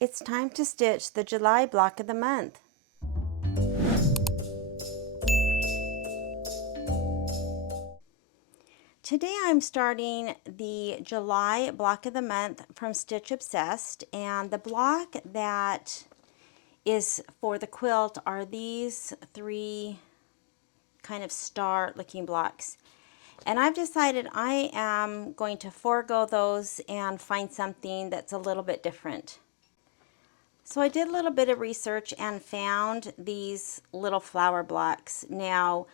It's time to stitch the July block of the month. Today I'm starting the July block of the month from Stitch Obsessed, and the block that is for the quilt are these three kind of star looking blocks. And I've decided I am going to forego those and find something that's a little bit different. So I did a little bit of research and found these little flower blocks. Now,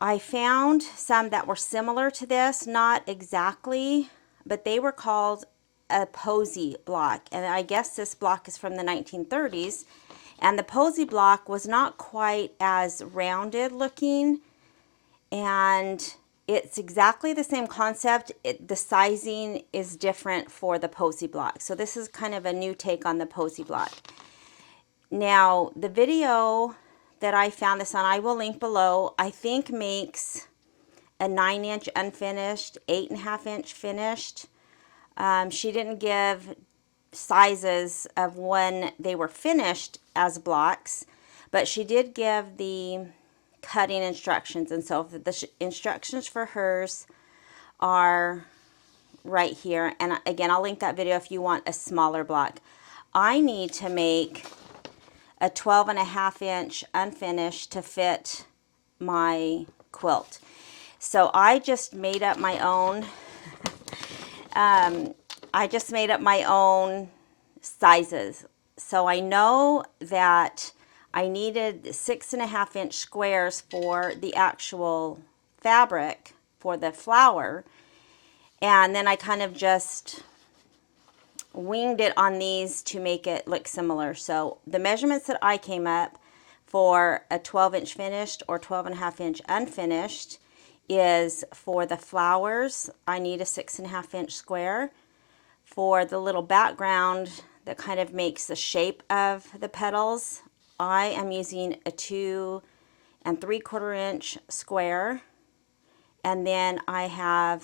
I found some that were similar to this, not exactly, but they were called a Posie block. And I guess this block is from the 1930s. And the Posie block was not quite as rounded looking, and it's exactly the same concept. The sizing is different for the Posie block. So this is kind of a new take on the Posie block. Now, the video that I found this on, I will link below, I think makes a 9-inch unfinished, 8.5-inch finished. She didn't give sizes of when they were finished as blocks, but she did give the cutting instructions. And so the instructions for hers are right here. And again, I'll link that video if you want a smaller block. I need to make a 12.5-inch unfinished to fit my quilt. So I just made up my own sizes. So I know that I needed 6.5-inch squares for the actual fabric for the flower, and then I kind of just winged it on these to make it look similar. So the measurements that I came up for a 12-inch finished or 12.5-inch unfinished is for the flowers, I need a 6.5-inch square. For the little background that kind of makes the shape of the petals, I am using a 2 3/4-inch square. And then I have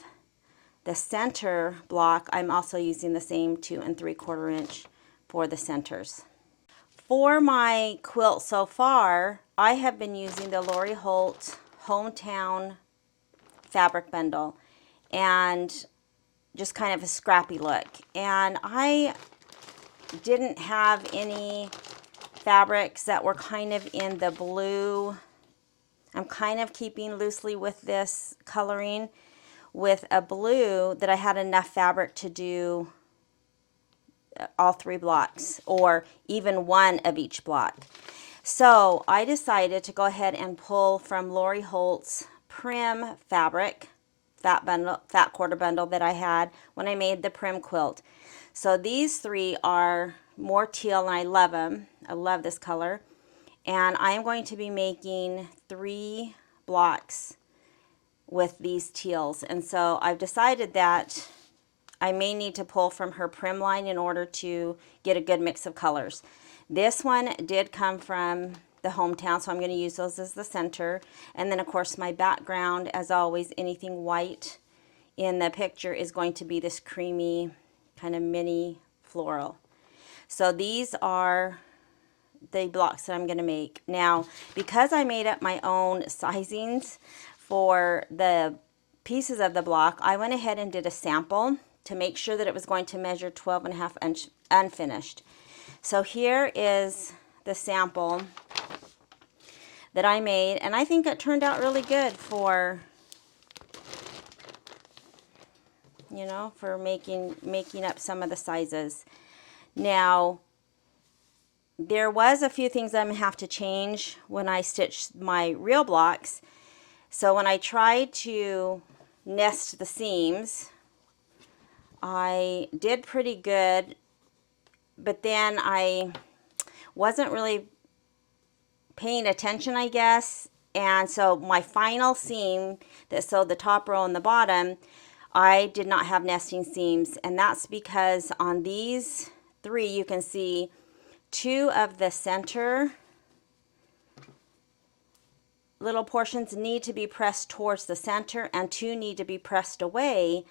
the center block, I'm also using the same 2 3/4-inch for the centers. For my quilt so far, I have been using the Lori Holt Hometown fabric bundle, and just kind of a scrappy look. And I didn't have any fabrics that were kind of in the blue. I'm kind of keeping loosely with this coloring with a blue that I had enough fabric to do all three blocks, or even one of each block. So I decided to go ahead and pull from Lori Holt's Prim fabric, fat quarter bundle that I had when I made the Prim quilt. So these three are more teal, and I love them. I love this color. And I am going to be making 3 blocks with these teals. And so I've decided that I may need to pull from her Prim line in order to get a good mix of colors. This one did come from the Hometown, so I'm going to use those as the center. And then, of course, my background, as always, anything white in the picture is going to be this creamy kind of mini floral. So these are the blocks that I'm going to make. Now, because I made up my own sizings for the pieces of the block, I went ahead and did a sample to make sure that it was going to measure 12.5-inch unfinished. So here is the sample that I made, and I think it turned out really good for, you know, for making up some of the sizes. Now, there was a few things I'm going to have to change when I stitched my real blocks. So when I tried to nest the seams, I did pretty good, but then I wasn't really paying attention, I guess. And so my final seam that sewed the top row and the bottom, I did not have nesting seams. And that's because on these 3, you can see 2 of the center little portions need to be pressed towards the center, and 2 need to be pressed away.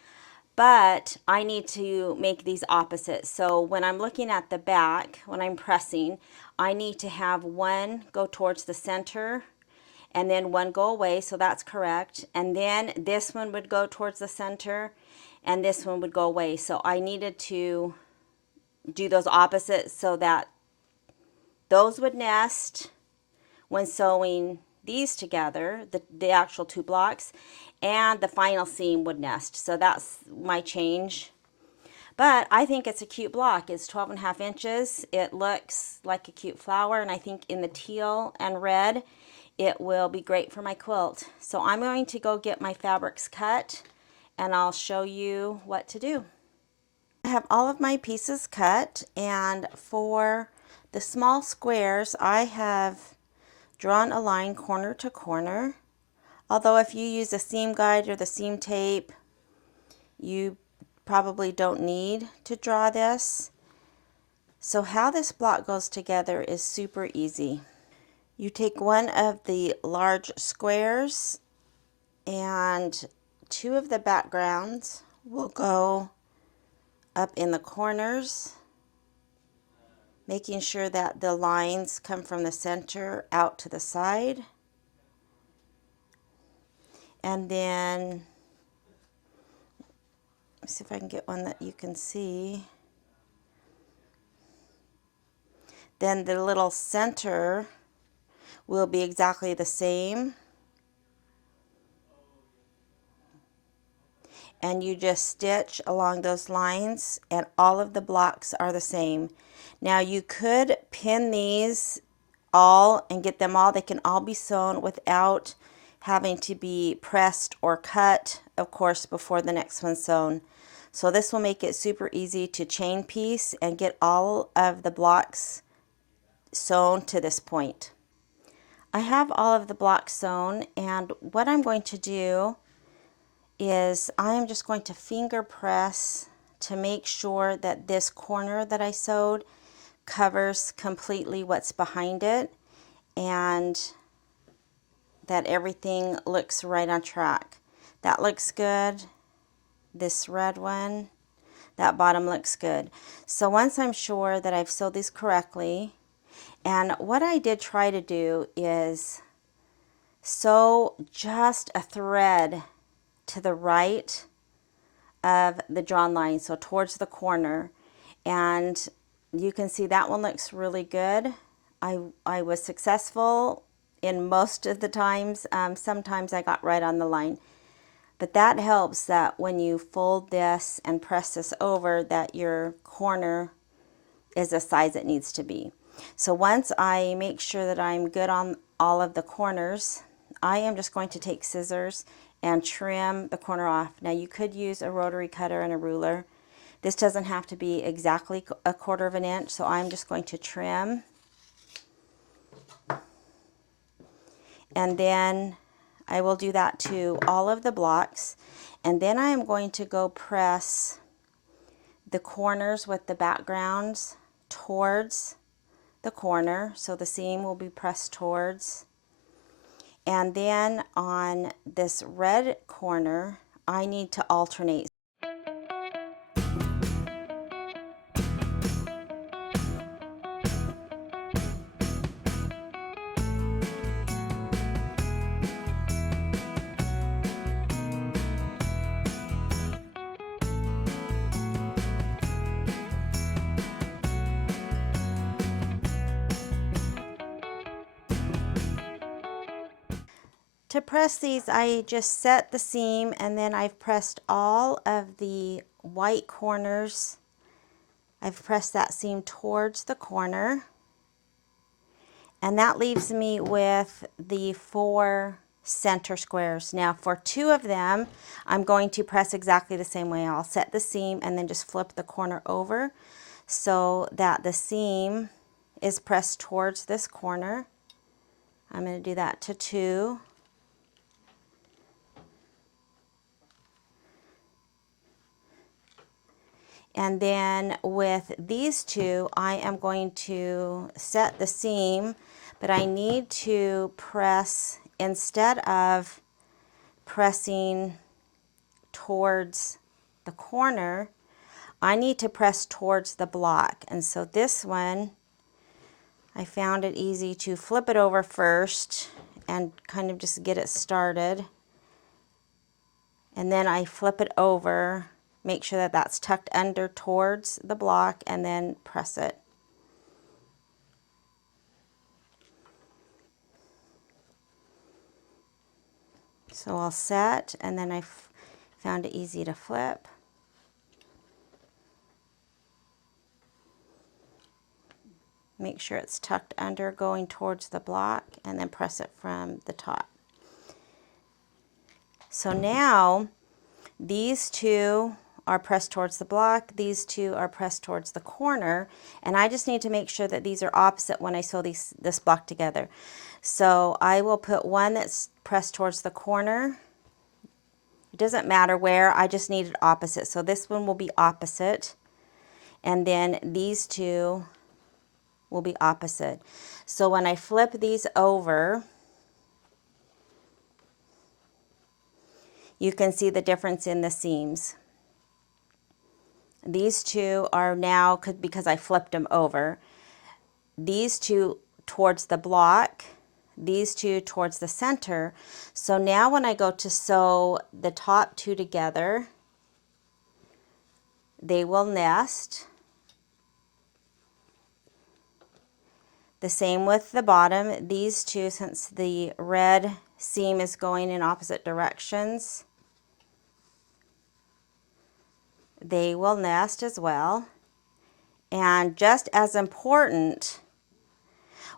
but I need to make these opposite. So when I'm looking at the back, when I'm pressing, I need to have one go towards the center and then one go away, so that's correct. And then this one would go towards the center and this one would go away. So I needed to do those opposites so that those would nest when sewing these together, the actual two blocks, and the final seam would nest. So that's my change. But I think it's a cute block. It's 12.5 inches. It looks like a cute flower, and I think in the teal and red, it will be great for my quilt. So I'm going to go get my fabrics cut, and I'll show you what to do. I have all of my pieces cut, and for the small squares, I have drawn a line corner to corner. Although if you use a seam guide or the seam tape, you probably don't need to draw this. So how this block goes together is super easy. You take one of the large squares and two of the backgrounds will go up in the corners, making sure that the lines come from the center out to the side. And then, let's see if I can get one that you can see. Then the little center will be exactly the same. And you just stitch along those lines, and all of the blocks are the same. Now you could pin these all and get them all. They can all be sewn without having to be pressed or cut, of course, before the next one's sewn. So this will make it super easy to chain piece and get all of the blocks sewn to this point. I have all of the blocks sewn, and what I'm going to do is I am just going to finger press to make sure that this corner that I sewed covers completely what's behind it and that everything looks right on track. That looks good. This red one, that bottom looks good. So once I'm sure that I've sewed these correctly, and what I did try to do is sew just a thread to the right of the drawn line, so towards the corner, and you can see that one looks really good. I was successful in most of the times. Sometimes I got right on the line, but that helps that when you fold this and press this over, that your corner is the size it needs to be. So once I make sure that I'm good on all of the corners, I am just going to take scissors and trim the corner off. Now you could use a rotary cutter and a ruler. This doesn't have to be exactly 1/4 of an inch, so I'm just going to trim. And then I will do that to all of the blocks. And then I am going to go press the corners with the backgrounds towards the corner, so the seam will be pressed towards. And then on this red corner, I need to alternate. To press these, I just set the seam, and then I've pressed all of the white corners. I've pressed that seam towards the corner, and that leaves me with the 4 center squares. Now for 2 of them, I'm going to press exactly the same way. I'll set the seam and then just flip the corner over so that the seam is pressed towards this corner. I'm going to do that to 2. And then with these 2, I am going to set the seam, but I need to press, instead of pressing towards the corner, I need to press towards the block. And so this one, I found it easy to flip it over first and kind of just get it started. And then I flip it over, make sure that that's tucked under towards the block, and then press it. So I'll set, and then I found it easy to flip. Make sure it's tucked under going towards the block, and then press it from the top. So now these two are pressed towards the block, these two are pressed towards the corner, and I just need to make sure that these are opposite when I sew this block together. So I will put one that's pressed towards the corner. It doesn't matter where, I just need it opposite. So this one will be opposite, and then these two will be opposite. So when I flip these over, you can see the difference in the seams. These two are now, because I flipped them over, these two towards the block, these two towards the center. So now when I go to sew the top two together, they will nest. The same with the bottom. These two, since the red seam is going in opposite directions, they will nest as well. And just as important,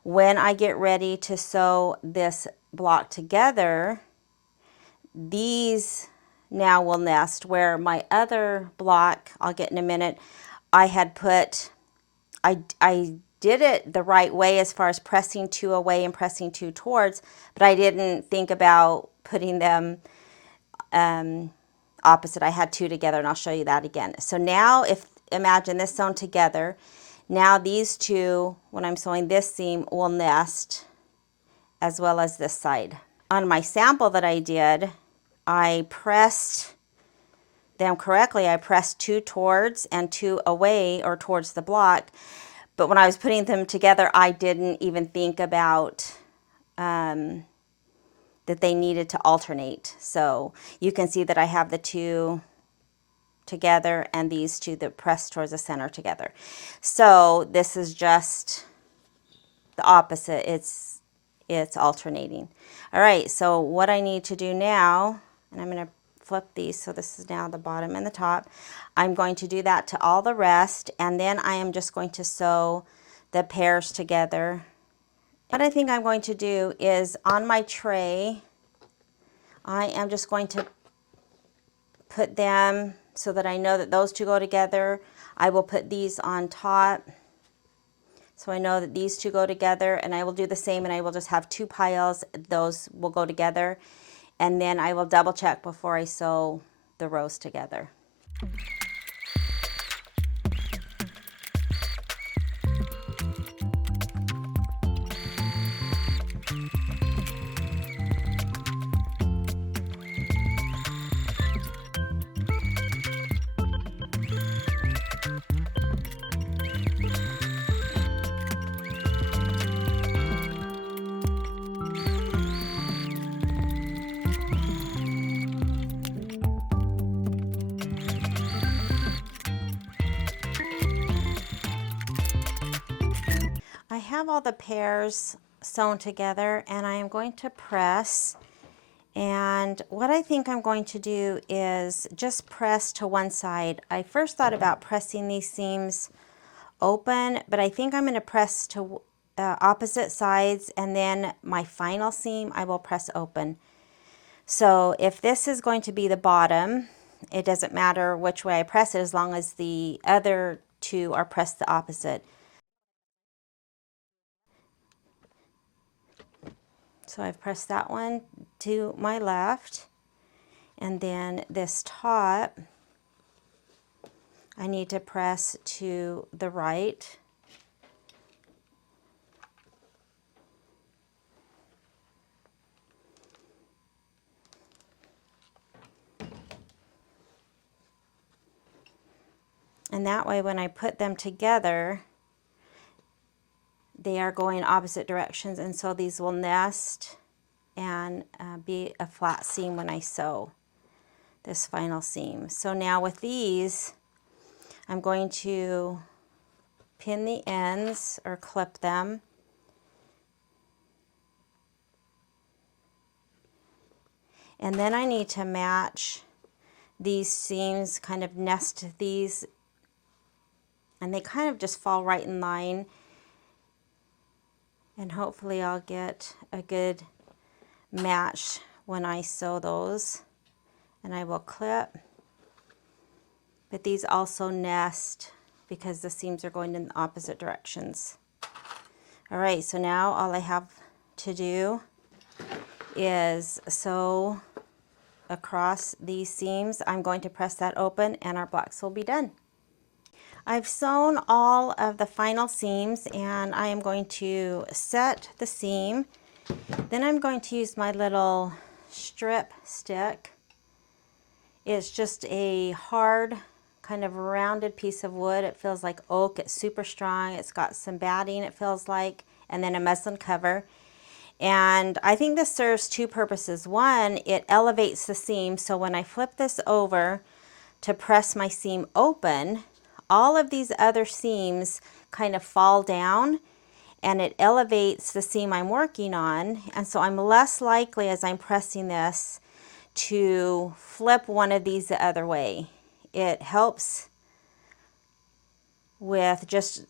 when I get ready to sew this block together, these now will nest, where my other block, I'll get in a minute, I had put, I did it the right way as far as pressing two away and pressing two towards, but I didn't think about putting them opposite. I had two together, and I'll show you that again. So now imagine this sewn together. Now these two, when I'm sewing this seam, will nest as well as this side. On my sample that I did, I pressed them correctly. I pressed two towards and two away or towards the block. But when I was putting them together, I didn't even think about that they needed to alternate. So you can see that I have the two together and these two that press towards the center together. So this is just the opposite. It's alternating. All right, so what I need to do now, and I'm going to flip these, so this is now the bottom and the top. I'm going to do that to all the rest, and then I am just going to sew the pairs together. What I think I'm going to do is, on my tray, I am just going to put them so that I know that those two go together. I will put these on top, so I know that these two go together, and I will do the same, and I will just have two piles. Those will go together, and then I will double check before I sew the rows together. I have all the pairs sewn together, and I am going to press, and what I think I'm going to do is just press to one side. I first thought about pressing these seams open, but I think I'm going to press to opposite sides, and then my final seam I will press open. So if this is going to be the bottom, it doesn't matter which way I press it as long as the other two are pressed the opposite. So I've pressed that one to my left, and then this top I need to press to the right. And that way when I put them together, they are going opposite directions, and so these will nest and be a flat seam when I sew this final seam. So now with these, I'm going to pin the ends or clip them. And then I need to match these seams, kind of nest these, and they kind of just fall right in line. And hopefully I'll get a good match when I sew those. And I will clip. But these also nest because the seams are going in the opposite directions. All right, so now all I have to do is sew across these seams. I'm going to press that open and our blocks will be done. I've sewn all of the final seams and I am going to set the seam. Then I'm going to use my little strip stick. It's just a hard, kind of rounded piece of wood. It feels like oak. It's super strong. It's got some batting, it feels like, and then a muslin cover. And I think this serves two purposes. One, it elevates the seam, so when I flip this over to press my seam open, all of these other seams kind of fall down and it elevates the seam I'm working on. And so I'm less likely as I'm pressing this to flip one of these the other way. It helps with just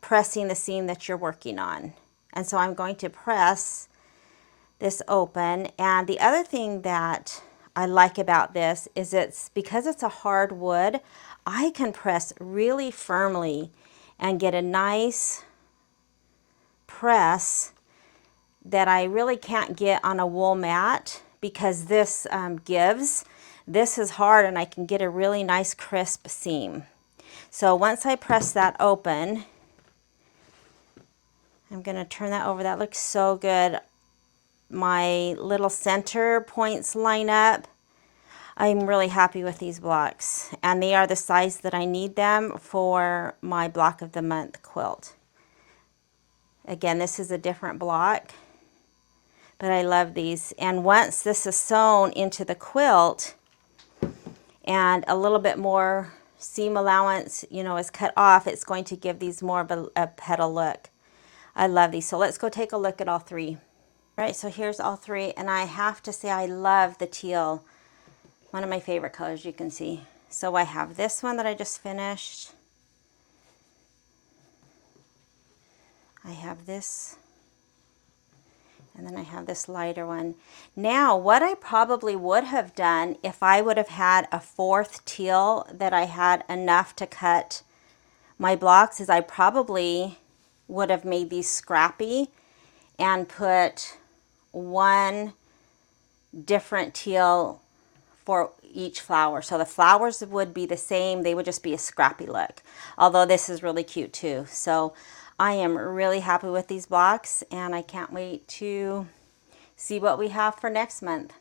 pressing the seam that you're working on. And so I'm going to press this open. And the other thing that I like about this is because it's a hard wood, I can press really firmly and get a nice press that I really can't get on a wool mat because this gives. This is hard and I can get a really nice crisp seam. So once I press that open, I'm going to turn that over. That looks so good. My little center points line up. I'm really happy with these blocks, and they are the size that I need them for my block of the month quilt. Again, this is a different block, but I love these. And once this is sewn into the quilt and a little bit more seam allowance, is cut off, it's going to give these more of a petal look. I love these. So let's go take a look at all three. All right, so here's all three, and I have to say I love the teal. One of my favorite colors, you can see. So I have this one that I just finished. I have this. And then I have this lighter one. Now, what I probably would have done if I would have had a fourth teal that I had enough to cut my blocks is I probably would have made these scrappy and put one different teal for each flower. So the flowers would be the same, they would just be a scrappy look. Although this is really cute too. So I am really happy with these blocks and I can't wait to see what we have for next month.